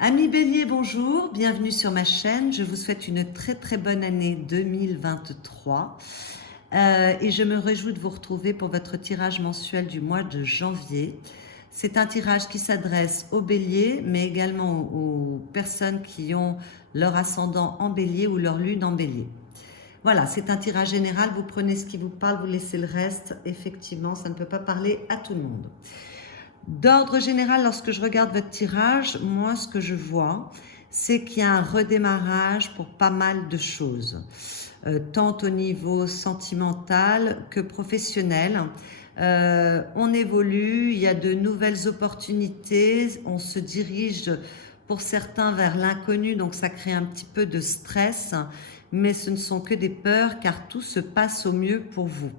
Amis Bélier, bonjour, bienvenue sur ma chaîne. Je vous souhaite une très très bonne année 2023 et je me réjouis de vous retrouver pour votre tirage mensuel du mois de janvier. C'est un tirage qui s'adresse aux Béliers, mais également aux personnes qui ont leur ascendant en Bélier ou leur lune en Bélier. Voilà, c'est un tirage général, vous prenez ce qui vous parle, vous laissez le reste. Effectivement, ça ne peut pas parler à tout le monde. D'ordre général, lorsque je regarde votre tirage, moi, ce que je vois, c'est qu'il y a un redémarrage pour pas mal de choses, tant au niveau sentimental que professionnel. On évolue, il y a de nouvelles opportunités, on se dirige pour certains vers l'inconnu, donc ça crée un petit peu de stress, mais ce ne sont que des peurs car tout se passe au mieux pour vous.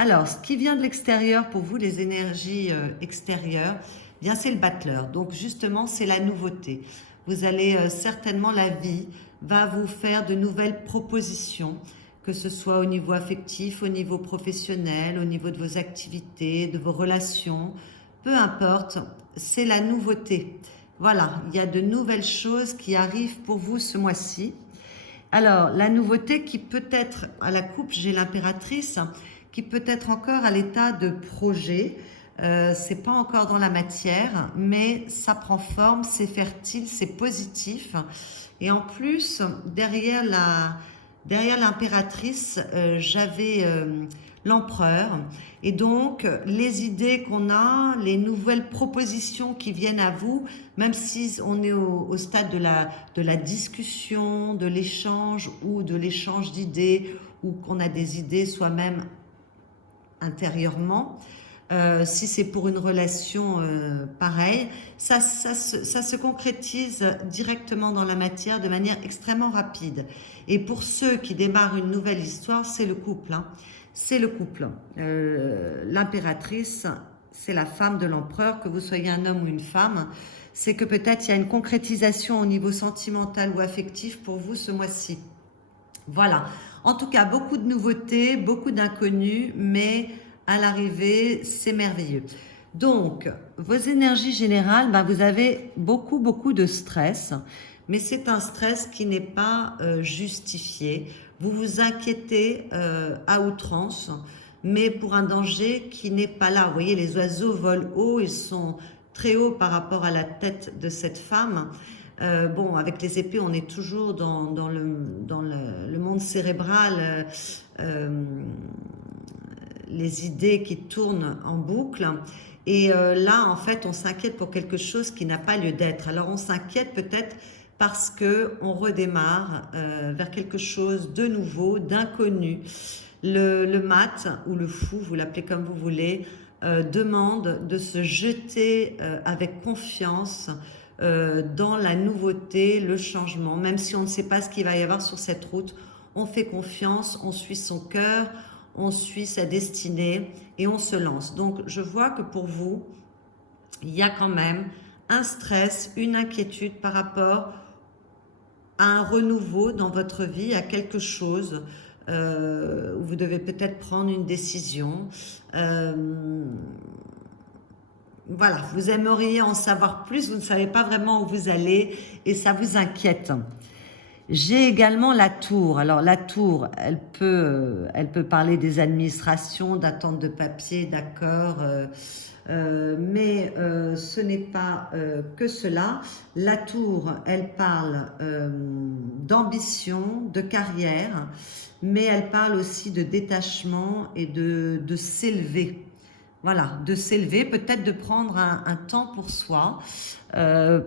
Alors, ce qui vient de l'extérieur pour vous, les énergies extérieures, bien c'est le battleur. Donc justement, c'est la nouveauté. Vous allez certainement, la vie va vous faire de nouvelles propositions, que ce soit au niveau affectif, au niveau professionnel, au niveau de vos activités, de vos relations, peu importe, c'est la nouveauté. Voilà, il y a de nouvelles choses qui arrivent pour vous ce mois-ci. Alors, la nouveauté qui peut être à la coupe, j'ai l'impératrice, qui peut être encore à l'état de projet. C'est pas encore dans la matière, mais ça prend forme, c'est fertile, c'est positif. Et en plus, derrière l'impératrice, j'avais l'empereur. Et donc, les idées qu'on a, les nouvelles propositions qui viennent à vous, même si on est au stade de la discussion, de l'échange ou de l'échange d'idées, ou qu'on a des idées soi-même intérieurement, si c'est pour une relation pareille, ça se concrétise directement dans la matière de manière extrêmement rapide. Et pour ceux qui démarrent une nouvelle histoire, c'est le couple. Hein. C'est le couple. L'impératrice, c'est la femme de l'empereur, que vous soyez un homme ou une femme. C'est que peut-être il y a une concrétisation au niveau sentimental ou affectif pour vous ce mois-ci. Voilà. En tout cas, beaucoup de nouveautés, beaucoup d'inconnus, mais à l'arrivée, c'est merveilleux. Donc, vos énergies générales, ben, vous avez beaucoup de stress, mais c'est un stress qui n'est pas justifié. Vous vous inquiétez à outrance, mais pour un danger qui n'est pas là. Vous voyez, les oiseaux volent haut, ils sont très hauts par rapport à la tête de cette femme. Bon, avec les épées, on est toujours dans le monde cérébral, les idées qui tournent en boucle. Et là, en fait, on s'inquiète pour quelque chose qui n'a pas lieu d'être. Alors, on s'inquiète peut-être parce qu'on redémarre vers quelque chose de nouveau, d'inconnu. Le mat ou le fou, vous l'appelez comme vous voulez, demande de se jeter avec confiance dans la nouveauté, le changement. Même si on ne sait pas ce qu'il va y avoir sur cette route, on fait confiance, on suit son cœur, on suit sa destinée et on se lance. Donc je vois que pour vous, il y a quand même un stress, une inquiétude par rapport à un renouveau dans votre vie, à quelque chose où vous devez peut-être prendre une décision. Voilà, vous aimeriez en savoir plus, vous ne savez pas vraiment où vous allez et ça vous inquiète. J'ai également la tour. Alors la tour, elle peut parler des administrations, d'attente de papier, d'accord, mais ce n'est pas que cela. La tour, elle parle d'ambition, de carrière, mais elle parle aussi de détachement et de s'élever. Voilà, de s'élever, peut-être de prendre un temps pour soi,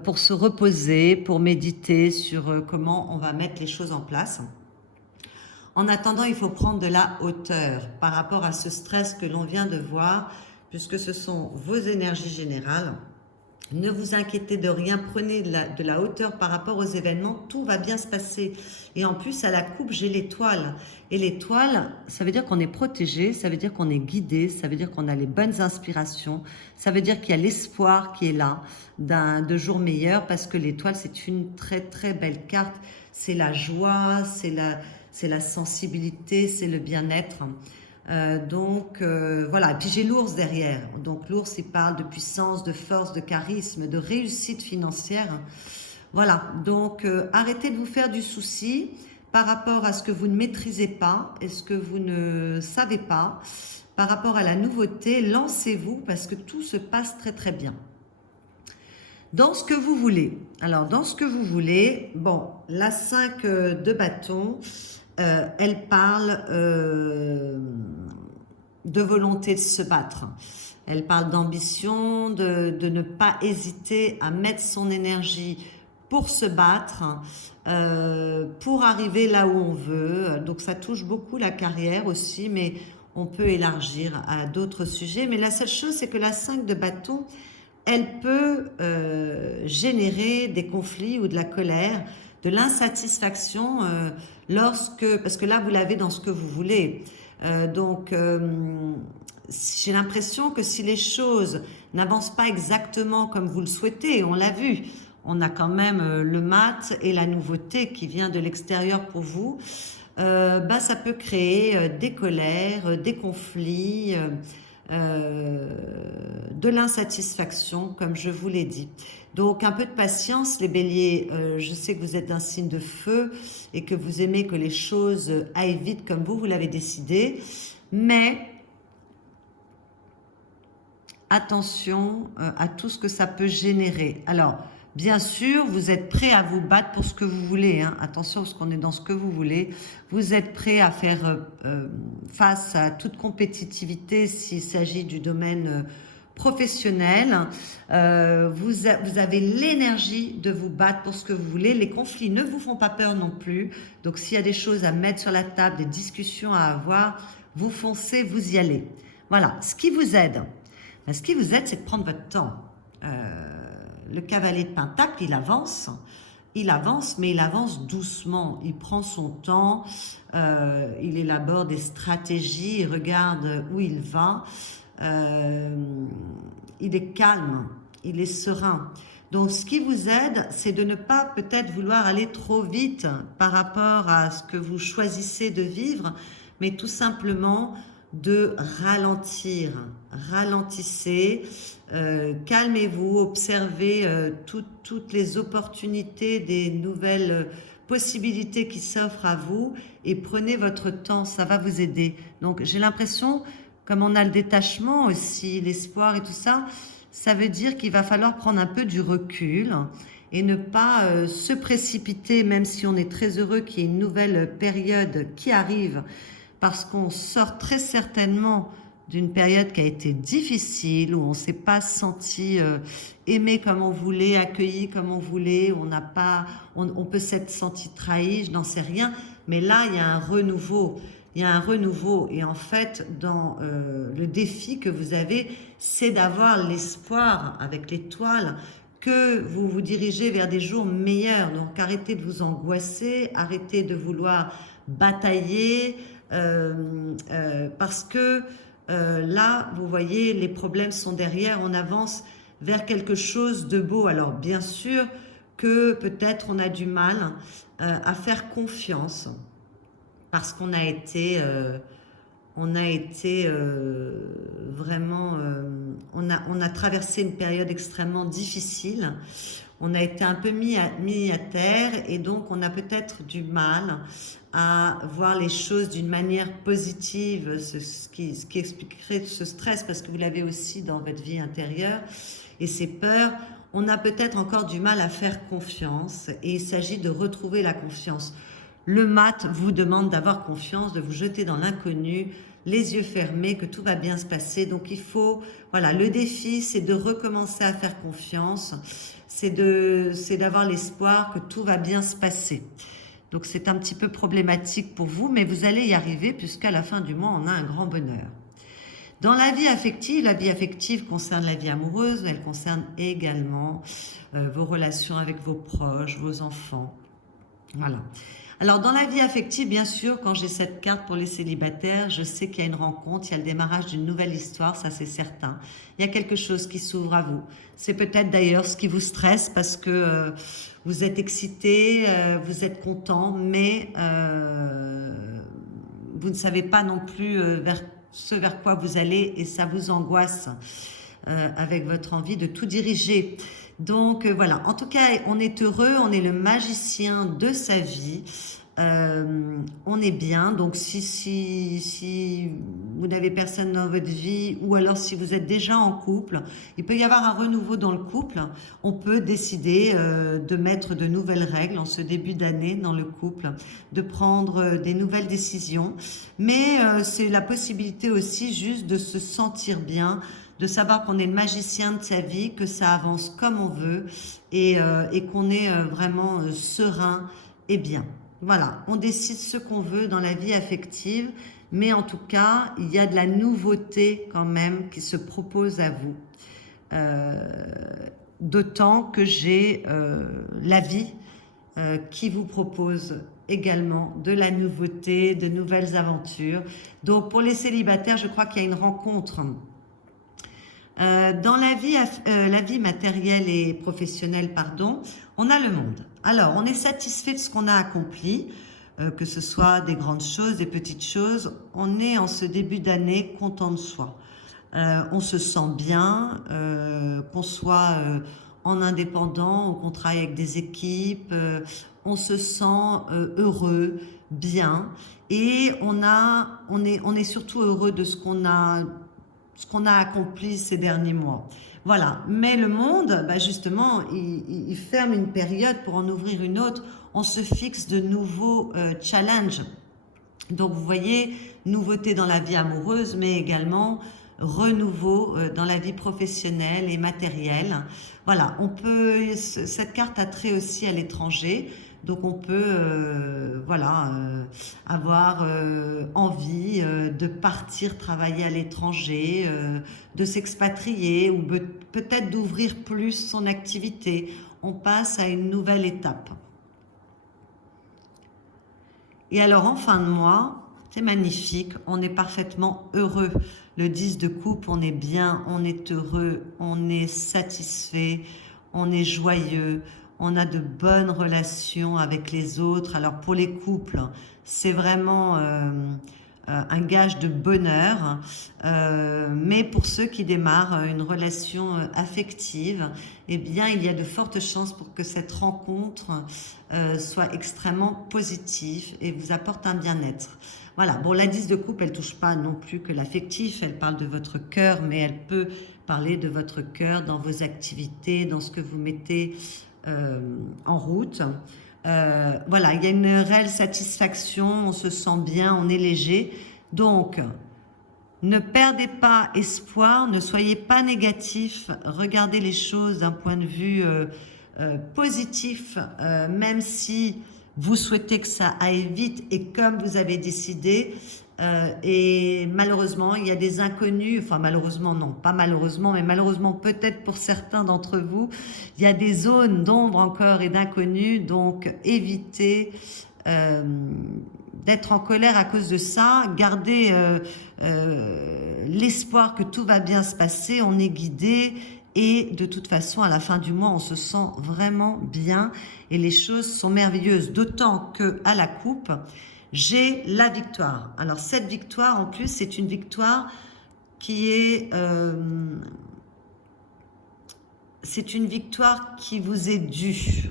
pour se reposer, pour méditer sur comment on va mettre les choses en place. En attendant, il faut prendre de la hauteur par rapport à ce stress que l'on vient de voir, puisque ce sont vos énergies générales. Ne vous inquiétez de rien, prenez de la hauteur par rapport aux événements, tout va bien se passer. Et en plus, à la coupe, j'ai l'étoile. Et l'étoile, ça veut dire qu'on est protégé, ça veut dire qu'on est guidé, ça veut dire qu'on a les bonnes inspirations, ça veut dire qu'il y a l'espoir qui est là de jours meilleurs, parce que l'étoile, c'est une très belle carte. C'est la joie, c'est la sensibilité, c'est le bien-être. Voilà, et puis j'ai l'ours derrière. Donc l'ours, il parle de puissance, de force, de charisme, de réussite financière. Voilà, donc arrêtez de vous faire du souci par rapport à ce que vous ne maîtrisez pas et ce que vous ne savez pas. Par rapport à la nouveauté, lancez-vous parce que tout se passe très très bien. Dans ce que vous voulez. Alors, dans ce que vous voulez, bon, la 5 de bâton, elle parle de volonté de se battre. Elle parle d'ambition, de ne pas hésiter à mettre son énergie pour se battre, pour arriver là où on veut. Donc ça touche beaucoup la carrière aussi, mais on peut élargir à d'autres sujets. Mais la seule chose, c'est que la 5 de bâton, elle peut générer des conflits ou de la colère, de l'insatisfaction parce que là, vous l'avez dans ce que vous voulez. Donc, j'ai l'impression que si les choses n'avancent pas exactement comme vous le souhaitez, on l'a vu, on a quand même le mat et la nouveauté qui vient de l'extérieur pour vous, ça peut créer des colères, des conflits, de l'insatisfaction, comme je vous l'ai dit. Donc un peu de patience les béliers, je sais que vous êtes un signe de feu et que vous aimez que les choses aillent vite comme vous l'avez décidé, mais attention à tout ce que ça peut générer. Alors, bien sûr, vous êtes prêt à vous battre pour ce que vous voulez. Hein. Attention, parce qu'on est dans ce que vous voulez. Vous êtes prêt à faire face à toute compétitivité s'il s'agit du domaine professionnel. Vous avez l'énergie de vous battre pour ce que vous voulez. Les conflits ne vous font pas peur non plus. Donc, s'il y a des choses à mettre sur la table, des discussions à avoir, vous foncez, vous y allez. Voilà, ce qui vous aide. Ce qui vous aide, c'est de prendre votre temps. Le cavalier de Pentacle, il avance, mais il avance doucement. Il prend son temps, il élabore des stratégies, il regarde où il va. Il est calme, il est serein. Donc, ce qui vous aide, c'est de ne pas peut-être vouloir aller trop vite par rapport à ce que vous choisissez de vivre, mais tout simplement de ralentir. Ralentissez, calmez-vous, observez toutes les opportunités, des nouvelles possibilités qui s'offrent à vous et prenez votre temps, ça va vous aider. Donc j'ai l'impression, comme on a le détachement aussi, l'espoir et tout ça, ça veut dire qu'il va falloir prendre un peu du recul et ne pas se précipiter, même si on est très heureux qu'il y ait une nouvelle période qui arrive, parce qu'on sort très certainement d'une période qui a été difficile, où on ne s'est pas senti aimé comme on voulait, accueilli comme on voulait, on peut s'être senti trahi, je n'en sais rien, mais là il y a un renouveau. Il y a un renouveau et en fait, dans le défi que vous avez, c'est d'avoir l'espoir avec l'étoile que vous vous dirigez vers des jours meilleurs. Donc arrêtez de vous angoisser, arrêtez de vouloir batailler parce que là, vous voyez, les problèmes sont derrière, on avance vers quelque chose de beau. Alors bien sûr que peut-être on a du mal à faire confiance, parce qu'on a été, vraiment, on a traversé une période extrêmement difficile. On a été un peu mis à terre et donc on a peut-être du mal à voir les choses d'une manière positive, ce qui expliquerait ce stress, parce que vous l'avez aussi dans votre vie intérieure, et ces peurs. On a peut-être encore du mal à faire confiance et il s'agit de retrouver la confiance. Le mat vous demande d'avoir confiance, de vous jeter dans l'inconnu, les yeux fermés, que tout va bien se passer. Donc il faut, voilà, le défi, c'est de recommencer à faire confiance, c'est d'avoir l'espoir que tout va bien se passer. Donc c'est un petit peu problématique pour vous, mais vous allez y arriver puisqu'à la fin du mois, on a un grand bonheur. Dans la vie affective concerne la vie amoureuse, mais elle concerne également vos relations avec vos proches, vos enfants. Voilà. Alors, dans la vie affective, bien sûr, quand j'ai cette carte pour les célibataires, je sais qu'il y a une rencontre, il y a le démarrage d'une nouvelle histoire, ça c'est certain. Il y a quelque chose qui s'ouvre à vous. C'est peut-être d'ailleurs ce qui vous stresse parce que vous êtes excité, vous êtes content, mais vous ne savez pas non plus vers quoi vous allez et ça vous angoisse avec votre envie de tout diriger. Donc voilà, en tout cas, on est heureux, on est le magicien de sa vie. On est bien, donc si vous n'avez personne dans votre vie, ou alors si vous êtes déjà en couple, il peut y avoir un renouveau dans le couple. On peut décider de mettre de nouvelles règles en ce début d'année dans le couple, de prendre des nouvelles décisions, mais c'est la possibilité aussi juste de se sentir bien, de savoir qu'on est le magicien de sa vie, que ça avance comme on veut et qu'on est vraiment serein et bien. Voilà, on décide ce qu'on veut dans la vie affective, mais en tout cas, il y a de la nouveauté quand même qui se propose à vous. Euh, D'autant que j'ai la vie qui vous propose également de la nouveauté, de nouvelles aventures. Donc pour les célibataires, je crois qu'il y a une rencontre. Dans la vie matérielle et professionnelle, pardon, on a le monde. Alors, on est satisfait de ce qu'on a accompli, que ce soit des grandes choses, des petites choses. On est en ce début d'année content de soi. On se sent bien, qu'on soit en indépendant ou qu'on travaille avec des équipes. On se sent heureux, bien, et on est surtout heureux de ce qu'on a accompli ces derniers mois. Voilà. Mais le monde, bah justement, il ferme une période pour en ouvrir une autre. On se fixe de nouveaux challenges. Donc, vous voyez, nouveauté dans la vie amoureuse, mais également renouveau dans la vie professionnelle et matérielle. Voilà, cette carte a trait aussi à l'étranger. Donc on peut avoir envie de partir travailler à l'étranger, de s'expatrier ou peut-être d'ouvrir plus son activité. On passe à une nouvelle étape. Et alors en fin de mois, c'est magnifique, on est parfaitement heureux. Le 10 de coupe, on est bien, on est heureux, on est satisfait, on est joyeux, on a de bonnes relations avec les autres. Alors pour les couples, c'est vraiment un gage de bonheur. Mais pour ceux qui démarrent une relation affective, eh bien il y a de fortes chances pour que cette rencontre soit extrêmement positive et vous apporte un bien-être. Voilà, bon, la 10 de coupe, elle touche pas non plus que l'affectif, elle parle de votre cœur, mais elle peut parler de votre cœur dans vos activités, dans ce que vous mettez en route. Voilà, il y a une réelle satisfaction, on se sent bien, on est léger. Donc, ne perdez pas espoir, ne soyez pas négatif, regardez les choses d'un point de vue positif, même si vous souhaitez que ça aille vite et comme vous avez décidé. Et malheureusement, il y a des inconnus, enfin malheureusement non, pas malheureusement, mais malheureusement peut-être pour certains d'entre vous, il y a des zones d'ombre encore et d'inconnus, donc évitez d'être en colère à cause de ça, gardez l'espoir que tout va bien se passer, on est guidé et de toute façon à la fin du mois on se sent vraiment bien et les choses sont merveilleuses, d'autant que à la coupe j'ai la victoire. Alors cette victoire en plus c'est une victoire qui est c'est une victoire qui vous est due.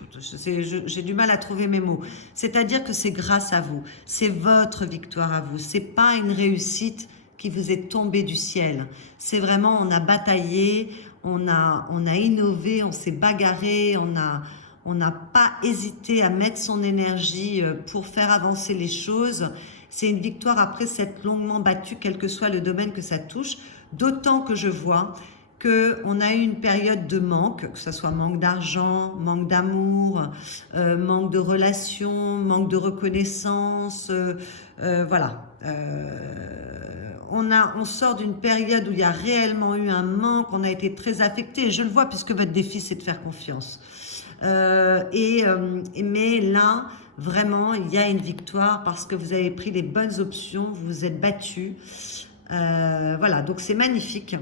J'ai du mal à trouver mes mots. C'est-à-dire que c'est grâce à vous. C'est votre victoire à vous. C'est pas une réussite qui vous est tombée du ciel. C'est vraiment, on a bataillé, on a innové, on s'est bagarré, on n'a pas hésité à mettre son énergie pour faire avancer les choses. C'est une victoire après s'être longuement battu, quel que soit le domaine que ça touche. D'autant que je vois qu'on a eu une période de manque, que ce soit manque d'argent, manque d'amour, manque de relations, manque de reconnaissance, voilà. On sort d'une période où il y a réellement eu un manque, on a été très affecté, et je le vois puisque votre défi c'est de faire confiance. Mais là, vraiment, il y a une victoire parce que vous avez pris les bonnes options, vous vous êtes battu. Voilà, donc c'est magnifique.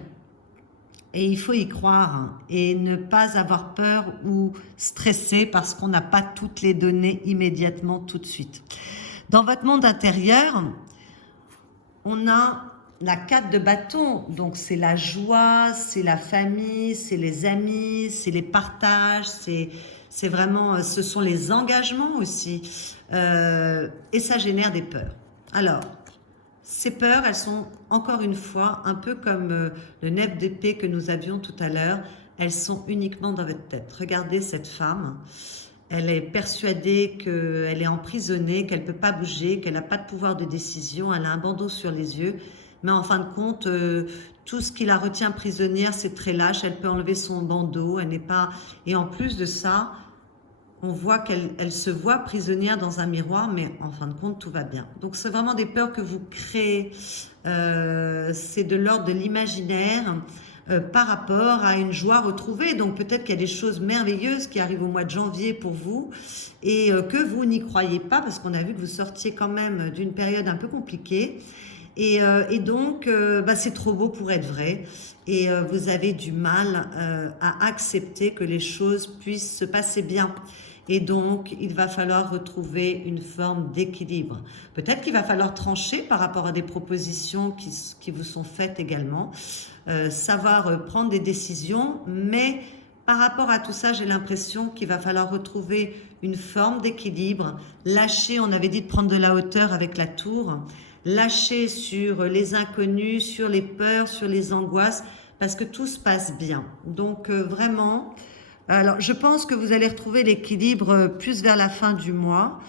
Et il faut y croire et ne pas avoir peur ou stresser parce qu'on n'a pas toutes les données immédiatement tout de suite. Dans votre monde intérieur, on a la 4 de bâton, donc c'est la joie, c'est la famille, c'est les amis, c'est les partages, c'est vraiment, ce sont les engagements aussi. Et ça génère des peurs. Alors, ces peurs, elles sont encore une fois un peu comme le 9 d'épée que nous avions tout à l'heure. Elles sont uniquement dans votre tête. Regardez cette femme. Elle est persuadée qu'elle est emprisonnée, qu'elle ne peut pas bouger, qu'elle n'a pas de pouvoir de décision. Elle a un bandeau sur les yeux. Mais en fin de compte, tout ce qui la retient prisonnière, c'est très lâche. Elle peut enlever son bandeau. Elle n'est pas. Et en plus de ça, on voit qu'elle se voit prisonnière dans un miroir, mais en fin de compte, tout va bien. Donc, c'est vraiment des peurs que vous créez. C'est de l'ordre de l'imaginaire par rapport à une joie retrouvée. Donc, peut-être qu'il y a des choses merveilleuses qui arrivent au mois de janvier pour vous et que vous n'y croyez pas parce qu'on a vu que vous sortiez quand même d'une période un peu compliquée. Et donc, c'est trop beau pour être vrai. Et vous avez du mal à accepter que les choses puissent se passer bien. Et donc, il va falloir retrouver une forme d'équilibre. Peut-être qu'il va falloir trancher par rapport à des propositions qui vous sont faites également. Savoir prendre des décisions, mais par rapport à tout ça, j'ai l'impression qu'il va falloir retrouver une forme d'équilibre. Lâcher, on avait dit de prendre de la hauteur avec la tour. Lâcher sur les inconnus, sur les peurs, sur les angoisses, parce que tout se passe bien. Donc vraiment, alors je pense que vous allez retrouver l'équilibre plus vers la fin du mois.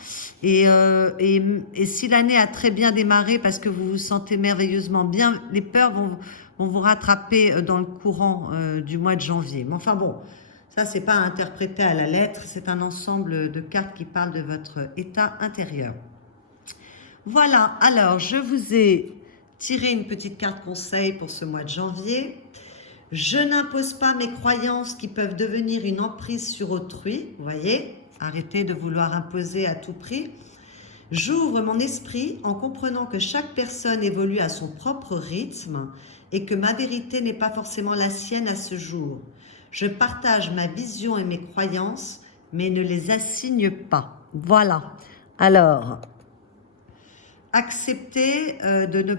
Et si l'année a très bien démarré parce que vous vous sentez merveilleusement bien, les peurs vont vous rattraper dans le courant du mois de janvier. Mais enfin bon, ça c'est pas à interpréter à la lettre, c'est un ensemble de cartes qui parlent de votre état intérieur. Voilà, alors je vous ai tiré une petite carte conseil pour ce mois de janvier. Je n'impose pas mes croyances qui peuvent devenir une emprise sur autrui. Vous voyez, arrêtez de vouloir imposer à tout prix. J'ouvre mon esprit en comprenant que chaque personne évolue à son propre rythme et que ma vérité n'est pas forcément la sienne à ce jour. Je partage ma vision et mes croyances, mais ne les assigne pas. Voilà. Alors, acceptez de ne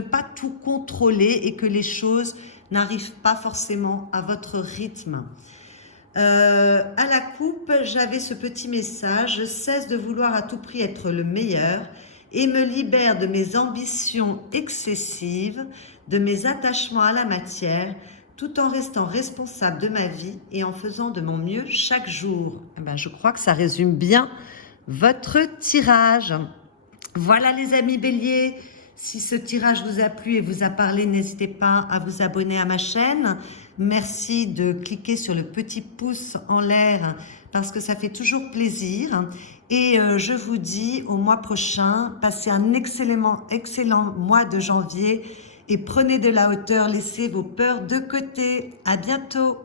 pas tout contrôler et que les choses n'arrivent pas forcément à votre rythme. À la coupe, j'avais ce petit message: je cesse de vouloir à tout prix être le meilleur et me libère de mes ambitions excessives, de mes attachements à la matière, tout en restant responsable de ma vie et en faisant de mon mieux chaque jour. Eh bien, je crois que ça résume bien votre tirage. Voilà les amis Bélier, si ce tirage vous a plu et vous a parlé, n'hésitez pas à vous abonner à ma chaîne. Merci de cliquer sur le petit pouce en l'air parce que ça fait toujours plaisir. Et je vous dis au mois prochain, passez un excellent mois de janvier et prenez de la hauteur, laissez vos peurs de côté. À bientôt.